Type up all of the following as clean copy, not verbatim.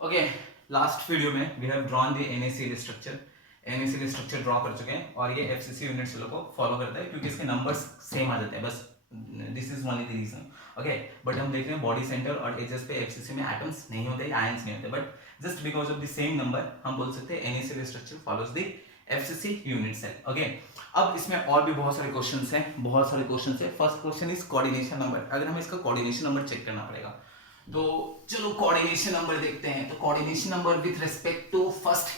Okay, last video में we have drawn the NaCl structure. NaCl structure draw कर चुके हैं और ये FCC यूनिट सेल को फॉलो करता है क्योंकि इसके नंबर्स सेम आ जाते हैं, बस this is only the reason. Okay, but हम देख रहे हैं बॉडी सेंटर और एजेस पे FCC में एटम्स नहीं होते, आयंस नहीं होते, but just because of the same number हम बोल सकते हैं NaCl structure follows the FCC unit cell. Okay, अब इसमें और भी बहुत सारे क्वेश्चंस हैं, बहुत सारे क्वेश्चंस हैं। First question is coordination number. अगर हमें इसका कोऑर्डिनेशन नंबर चेक करना पड़ेगा तो चलो कोऑर्डिनेशन नंबर देखते हैं। तो coordination number with respect to first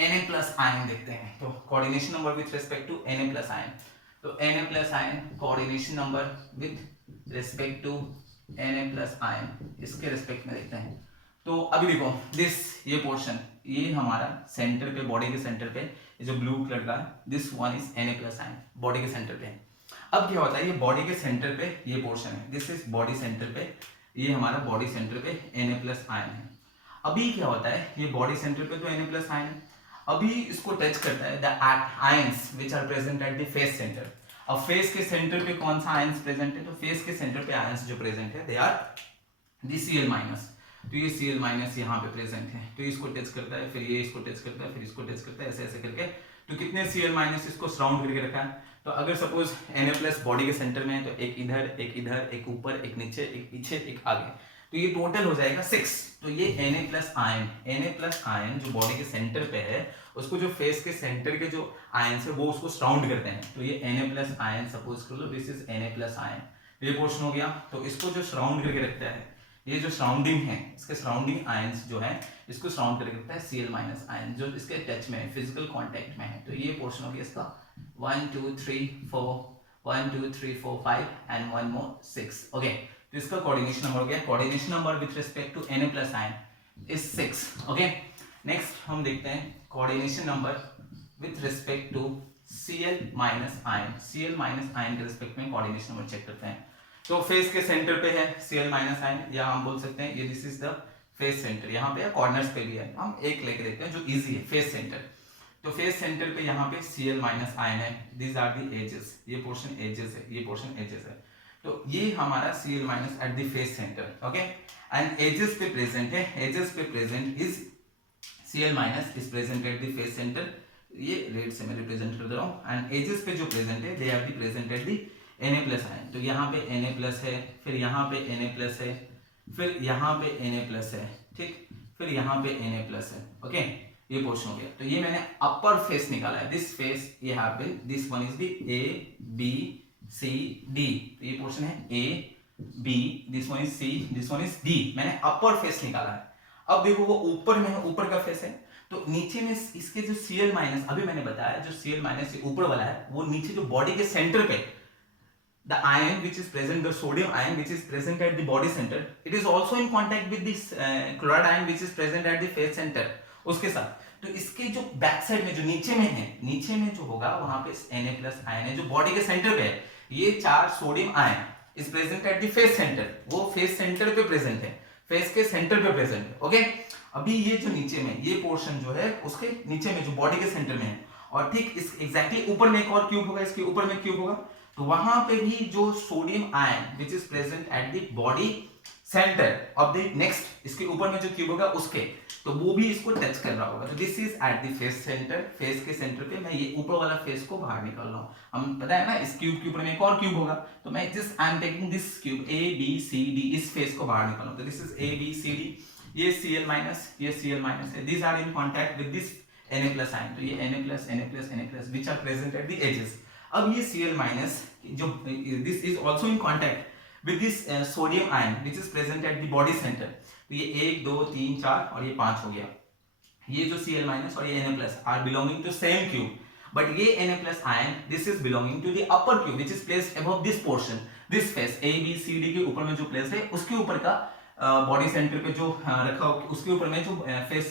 Na plus ion देखते हैं। तो coordination number with respect to Na plus ion, तो Na plus ion coordination number with respect to Na plus ion, इसके रिस्पेक्ट में देखते हैं। तो अभी देखो दिस, ये पोर्शन, ये हमारा सेंटर पे, बॉडी के सेंटर पे, ये जो ब्लू कलर का, this one is Na plus ion, body के सेंटर पे। अब क्या होता है, ये बॉडी के सेंटर पे ये पोर्शन है, दिस इज बॉडी सेंटर पे, ये हमारा बॉडी सेंटर पे Na प्लस आयन है। अभी क्या होता है, ये बॉडी सेंटर पे तो Na प्लस आयन है, अभी इसको टच करता है the ions which are present at the face centre. अब फेस के सेंटर पे कौन सा आयंस प्रेजेंट है, तो फेस के सेंटर पे आयंस जो प्रेजेंट है they are the Cl minus. तो ये Cl माइनस यहाँ पे प्रेजेंट है, तो इसको टच करता है, फिर ये इसको टच करता है, फिर इसको टच करता है, ऐसे ऐसे करके। तो कितने Cl माइनस इसको सराउंड करके रखा है। तो अगर सपोज Na प्लस बॉडी के सेंटर में है तो एक इधर, एक इधर, एक ऊपर, एक नीचे, एक पीछे, एक आगे, तो ये टोटल हो जाएगा 6। तो ये Na प्लस आयन जो बॉडी के सेंटर पे है, उसको जो फेस के सेंटर के जो आयन है वो उसको सराउंड करते हैं। तो ये Na प्लस आयन, सपोज कर लो this is Na plus ion, ये पोर्शन हो गया। तो इसको जो सराउंड करके रखता है, ये जो सराउंडिंग है, इसके सराउंडिंग आयंस जो है, इसको सराउंड करके रखता है Cl माइनस आयन, जो इसके टच में है, फिजिकल कांटेक्ट में है। तो ये पोर्शन हो गया इसका 1 2 3 4 1 2 3 4 5 एंड 1 मोर 6। ओके, तो इसका कोऑर्डिनेशन नंबर हो गया। Coordination number with respect to Na plus ion is 6। Okay, next हम देखते हैं coordination number with respect to Cl minus ion. Cl minus ion के रिस्पेक्ट में कोऑर्डिनेशन नंबर चेक करते हैं। तो फेस के सेंटर पे है Cl माइनस आयन, या हम बोल सकते हैं ये this is the face centre, यहाँ पे कॉर्नर्स पे भी है, हम एक लेके देखते हैं जो इजी है, फेस सेंटर। तो फेस सेंटर पे यहाँ पे Cl माइनस आयन है, दिस आर द एजेस, ये पोर्शन एजेस है, ये पोर्शन एजेस है। तो ये हमारा Cl माइनस at the face centre. Okay, and edges पे प्रेजेंट है, एजेस पे present is Cl minus is present at the face centre, ये रेड से मैं रिप्रेजेंट कर दे रहा हूँ। एंड एजेस पे जो प्रेजेंट है they are the present at the Na plus ion. तो यहाँ पे Na प्लस है, फिर यहाँ पे Na प्लस है, फिर यहाँ पे Na प्लस है, ठीक, फिर यहाँ पे Na प्लस है। ओके, ये पोर्शन हो गया। तो ये मैंने अपर फेस निकाला है, दिस फेस ये happen, this one is the A B C D, तो ये पोर्शन है A B, this one is C, this one is D, मैंने अपर फेस निकाला है। अब देखो वो ऊपर में है, ऊपर का फेस है, तो नीचे में इसके जो Cl माइनस, अभी मैंने बताया जो Cl माइनस ऊपर वाला है, वो नीचे जो बॉडी के सेंटर पे the ion which is present, the sodium ion which is present at the body center, it is also in contact with this chloride ion which is present at the face center, उसके साथ। तो इसके जो back side में जो नीचे में है, नीचे में जो होगा वहां पे Na प्लस आयन है जो बॉडी के सेंटर पे है, ये 4 sodium ion is present at the face centre, वो फेस सेंटर पे प्रेजेंट है, फेस के सेंटर पे प्रेजेंट है। ओके, अभी ये जो नीचे में ये पोर्शन जो है उसके नीचे में जो बॉडी के सेंटर में है, और ठीक इस एग्जैक्टली ऊपर में एक और क्यूब होगा, इसके ऊपर में क्यूब होगा, तो वहां पे भी जो sodium ion which is present at the body centre of the next, इसके ऊपर में जो क्यूब होगा उसके, तो वो भी इसको टच कर रहा होगा। तो this is eight the face centre, face के सेंटर पे मैं ये ऊपर वाला फेस को बाहर निकाल रहा हूँ। हम पता है ना इस क्यूब के ऊपर में एक और क्यूब होगा, तो मैं just I am taking this cube A B C D, इस फेस को बाहर निकालूं। तो this is A B C D, ये Cl माइनस, ये Cl माइनस है, this are in contact with this Na plus ion, तो ये Na plus Na plus Na plus which are present at the edges. अब ये Cl minus जो this is also in contact with this sodium ion which is present at the body centre, तो ये 1 2 3 4 और ये 5 हो गया। ये जो Cl माइनस और ये Na plus are belonging to same cube, but ये Na plus ion this is belonging to the upper cube which is placed above this portion, this face A B C D के ऊपर में जो place है, उसके ऊपर का body centre पे जो रखा हो, उसके ऊपर में जो फेस,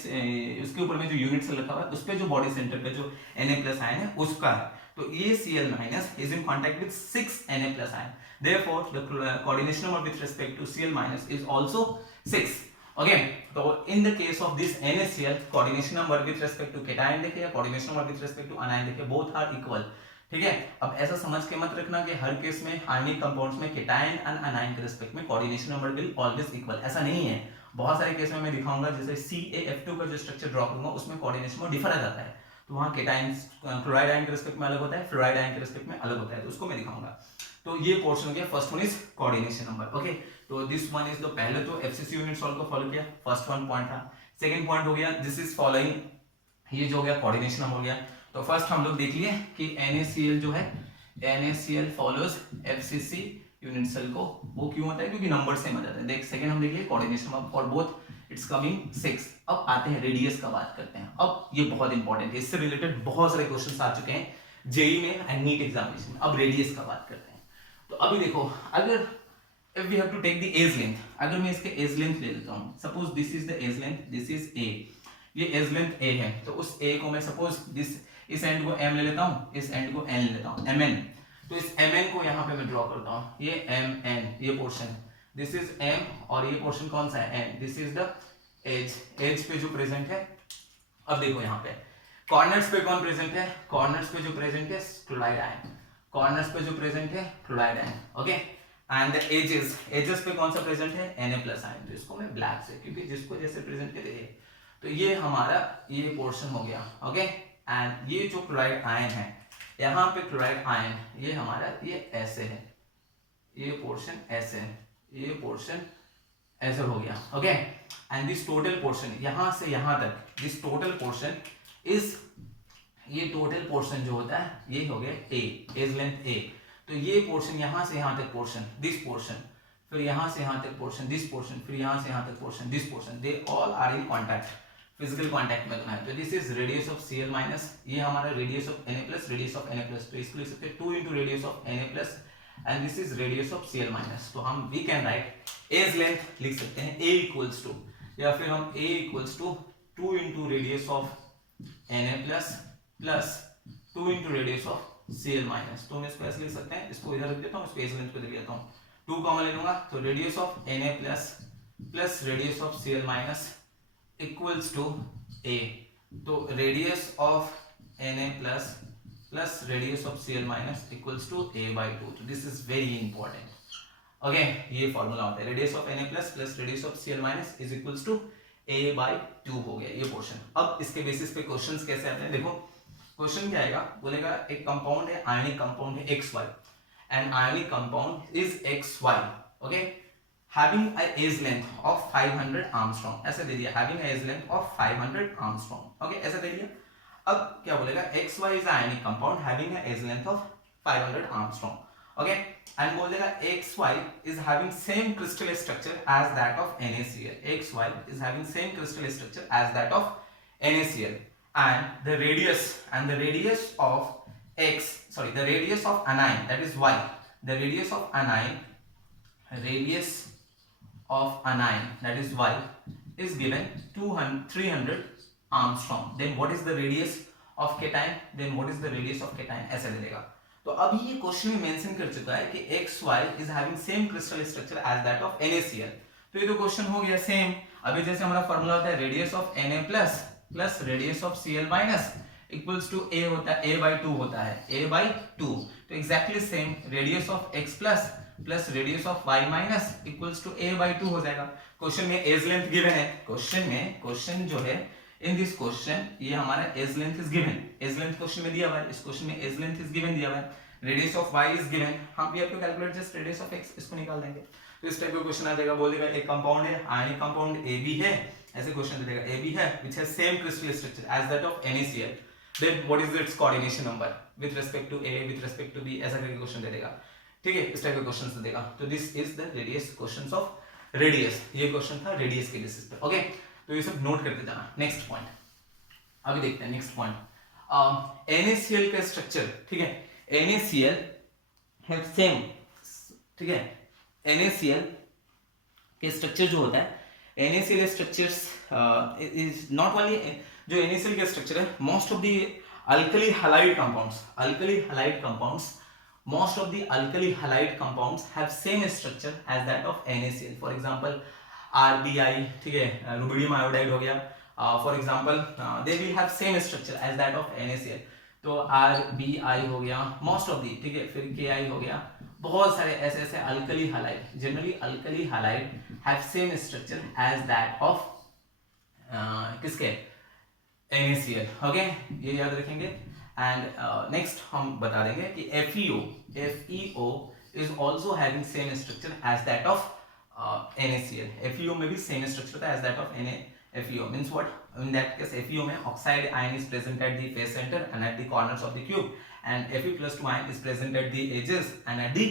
उसके ऊपर में जो यूनिट सेल रखा हुआ है, उस पे जो बॉडी सेंटर पे जो Na प्लस आयन है उसका है। तो ये Cl minus is in contact with 6 Na plus ion, therefore the coordination number with respect to Cl minus is also 6। Okay, तो in the case of this NaCl coordination number with respect to cation देखे या coordination number with respect to anion देखे, both are equal. ठीक है। अब ऐसा समझ के मत रखना कि हर केस में आयनिक कंपाउंड्स में केटायन एंड अनायन के रिस्पेक्ट में coordination number will always equal, ऐसा नहीं है। बहुत सारे केस में मैं दिखाऊंगा, जैसे CaF2 का जो स्ट्रक्चर ड्रॉ करूंगा उसमें कोऑर्डिनेशन में डिफर आ जाता है, तो वहां केटायन क्लोराइड आयन के रिस्पेक्ट में अलग होता है, फ्लोराइड आयन के रिस्पेक्ट में अलग होता है, तो उसको मैं दिखाऊंगा। तो ये पोर्शन हो गया, first one is coordination number. Okay, तो दिस वन इज, तो पहले तो FCC यूनिट सॉल्व को फॉलो किया, फर्स्ट वन पॉइंट था। सेकंड पॉइंट हो गया दिस इज फॉलोइंग, ये जो हो गया कोऑर्डिनेशन नंबर हो गया। तो फर्स्ट हम लोग देख लिए कि NaCl जो है, NaCl follows FCC unit cell को, वो क्यों होता है, क्योंकि नंबर सेम आ जाते हैं। देख सेकंड हम देख लिए coordination number for both it's coming 6। अब आते हैं रेडियस का बात करते हैं। अब ये बहुत इंपॉर्टेंट है, इससे रिलेटेड बहुत सारे क्वेश्चंस आ चुके हैं जेई में एंड नीट एग्जामिनेशन में। अब रेडियस का बात करते हैं। तो अभी देखो, अगर if we have to take the edge length, अगर मैं इसके एज लेंथ ले लेता हूँ, suppose this is the edge length, this is A, ये एज लेंथ A है, तो उस A को मैं सपोज इस एंड को M ले लेता हूँ, इस एंड को N ले लेता हूँ, MN। तो इस MN को यहाँ पे मैं ड्रॉ करता हूँ, ये MN, ये पोर्शन, दिस इज M और ये पोर्शन कौन सा है, N। This is the edge, edge पे जो प्रेजेंट है। अब देखो यहाँ पे कॉर्नर्स पे कौन प्रेजेंट है, कॉर्नर्स पे जो प्रेजेंट है क्लोराइड आयन, कॉर्नर्स पे जो प्रेजेंट है chloride ion. Okay, and the edges, edges पे कौन सा प्रेजेंट है, Na+ आयन। तो इसको मैं ब्लैक से, क्योंकि जिसको जैसे प्रेजेंट करे, तो ये हमारा ये पोर्शन हो गया। ओके, एंड ये जो क्लोराइड आयन है, यहाँ पे क्लोराइड आयन, ये हमारा ये ऐसे है, ये पोर्शन ऐसे है, ये पोर्शन ऐसे हो गया। Okay, and this total portion यहाँ से यहाँ तक, दिस टोटल पोर्शन इज, ये टोटल पोर्शन जो होता है ये हो गया A, एज लेंथ A। तो ये पोर्शन यहाँ से यहाँ तक पोर्शन, दिस पोर्शन, फिर यहाँ से यहाँ तक पोर्शन, दिस पोर्शन, फिर यहाँ से यहाँ तक portion, this portion, they all are in contact, physical contact में है। तो this is radius of Cl-, ये हमारा radius of Na+, radius of Na+, तो इसको लिख सकते हैं 2 into radius of Na+, and this is radius of Cl-। तो हम we can write edge length लिख सकते हैं A इक्वल्स टू, या फिर हम A equals to 2 into radius of Na+ plus 2 into radius of Cl-। तो हम इसको ऐसे लिख सकते हैं, इसको इधर रख देता हूँ, इसको एज लेंथ पे ले लेता हूँ, 2 कॉमन ले लूंगा, तो radius of Na+ plus radius of Cl- equals to A। तो radius of Na+ plus radius of Cl- equals to A/2। तो this is very important. Okay, ये फॉर्मूला होता है, radius of Na+ plus radius of Cl- is equals to A/2 हो गया ये portion. अब इसके बेसिस पे क्वेश्चंस कैसे आते हैं, देखो क्वेश्चन क्या आएगा, बोलेगा एक कंपाउंड है, आयनिक कंपाउंड है XY, एंड ionic compound is XY, okay, having a edge length of 500 armstrong, ऐसे दे दिया, having a edge length of 500 armstrong. Okay, ऐसे दे दिया। अब क्या बोलेगा, XY is ionic compound having a edge length of 500 armstrong. Okay, and बोल देगा XY is having same crystal structure as that of NaCl, XY is having same crystal structure as that of NaCl, and the radius of the radius of anion, that is Y, the radius of anion that is Y is given 300 armstrong. Then what is the radius of cation, then what is the radius of cation, ऐसे दे देगा। तो अभी ये question में mention कर चुका है कि XY is having same crystal structure as that of NaCl, तो ये तो क्वेश्चन हो गया सेम। अभी जैसे हमारा फॉर्मूला होता है radius of Na+ plus radius of Cl- equals to A होता है, A/2 होता है, A/2। तो exactly same, radius of X+ plus radius of Y- equals to A/2 हो जाएगा। क्वेश्चन में एज लेंथ गिवन है, क्वेश्चन जो है इन दिस क्वेश्चन, ये हमारा edge length is given, edge length question में दिया हुआ है, इस क्वेश्चन में एज लेंथ इज गिवन दिया हुआ है, radius of Y is given, हम भी आपको calculate just radius of X, इसको निकाल देंगे। तो इस टाइप का क्वेश्चन आ जाएगा, बोलेगा एक कंपाउंड है, आयनिक कंपाउंड AB है, ऐसे क्वेश्चन दे देगा, AB है which has same crystal structure as that of NaCl, then what is its coordination number with respect to A, with respect to B, ऐसा करके क्वेश्चन दे देगा। ठीक है, इस टाइप का क्वेश्चन दे देगा। तो this is the radius, questions of radius, ये क्वेश्चन था रेडियस के बेसिस पे। ओके, तो ये सब नोट करते जाना। नेक्स्ट पॉइंट अभी देखते हैं, नेक्स्ट पॉइंट NaCl का स्ट्रक्चर। ठीक है, NaCl हैव सेम, ठीक है, NaCl के स्ट्रक्चर जो होता है, NaCl structures is not only, जो NaCl का स्ट्रक्चर है, most of the alkali halide compounds, most of the alkali halide compounds have same structure as that of NaCl. For example, RBI, ठीक है, rubidium iodide हो गया, for example, they will have same structure as that of NaCl. तो RBI हो गया most of the, ठीक है, फिर KI हो गया, बहुत सारे ऐसे ऐसे alkali halide, generally alkali halide have same structure as that of किसके, NaCl, ओके, ये याद रखेंगे। एंड नेक्स्ट हम बता देंगे कि FeO is also having same structure as that of NaCl। FeO में भी सेम स्ट्रक्चर था as that of FeO, means what, in that case FeO में oxide ion is present at the face center and at the corners of the cube, and Fe+2 ion is present at the edges and at the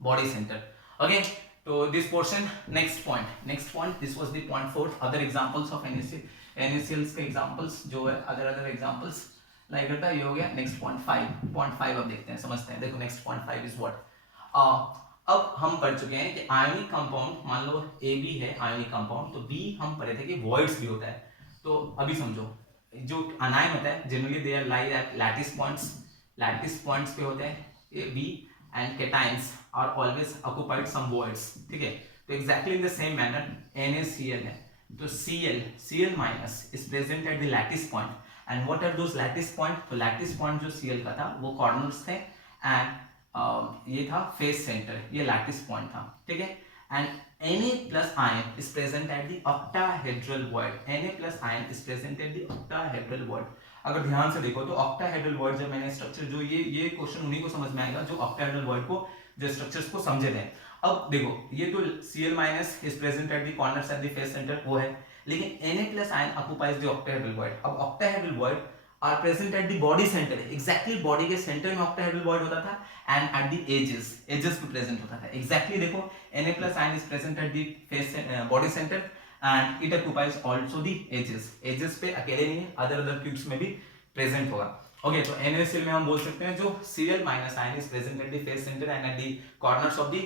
body center, okay। तो this portion, next point, this was the point 4, other examples of NaCl's के examples जो है other examples like करता है, ये हो गया। Next point 5 अब देखते हैं, समझते हैं। देखो नेक्स्ट पॉइंट 5 इज व्हाट, अब हम पढ़ चुके हैं कि आयनिक कंपाउंड, मान लो AB है आयनिक कंपाउंड, तो B हम पढ़े थे कि वॉइड्स भी होता है। तो अभी समझो, जो अनायन होता है generally they are lie at lattice points पे होते हैं A B, and cations are always occupied some voids, ठीक है। तो exactly in the same manner NaCl है, तो Cl minus is present at the lattice point, and what are those lattice point, तो lattice point जो Cl का था वो कॉर्नर्स थे, एंड ये था फेस सेंटर, ये लैटिस पॉइंट था, ठीक है। And Na+ ion is present at the octahedral void, Na+ ion is present at the octahedral void। अगर ध्यान से देखो तो octahedral void जब मैंने स्ट्रक्चर, जो ये क्वेश्चन उन्हीं को समझ में आएगा जो octahedral void को, जो स्ट्रक्चर्स को समझे थे। अब देखो ये तो Cl- is present at the corners at the face center वो है, लेकिन Na+ ion occupies the octahedral void। अब octahedral void are present at the body center, exactly body के center में octahedral void होता था, and at the edges पे present होता था। exactly देखो Na+ ion is present at the face body center and it occupies also the edges पे अकेले नहीं है, other cubes में भी present होगा, okay। तो NaCl में हम बोल सकते हैं जो Cl- ion is present at the face center and at the corners of the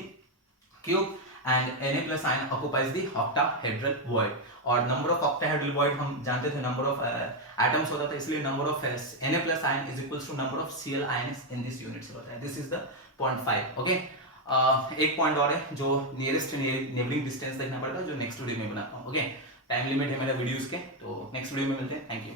cube, and Na+ ion occupies the octahedral void। और नंबर ऑफ octahedral void हम जानते थे नंबर ऑफ एटम्स होता था, इसलिए number of Na+ ion is equals to number of Cl ions in this unit से होता है। This is the point 5, okay. एक पॉइंट और है जो नियरेस्ट नेबरिंग डिस्टेंस देखना पड़ता है, जो नेक्स्ट वीडियो में बनाता हूँ, ओके। टाइम लिमिट है मेरा वीडियोस के, तो नेक्स्ट वीडियो में मिलते हैं, थैंक यू।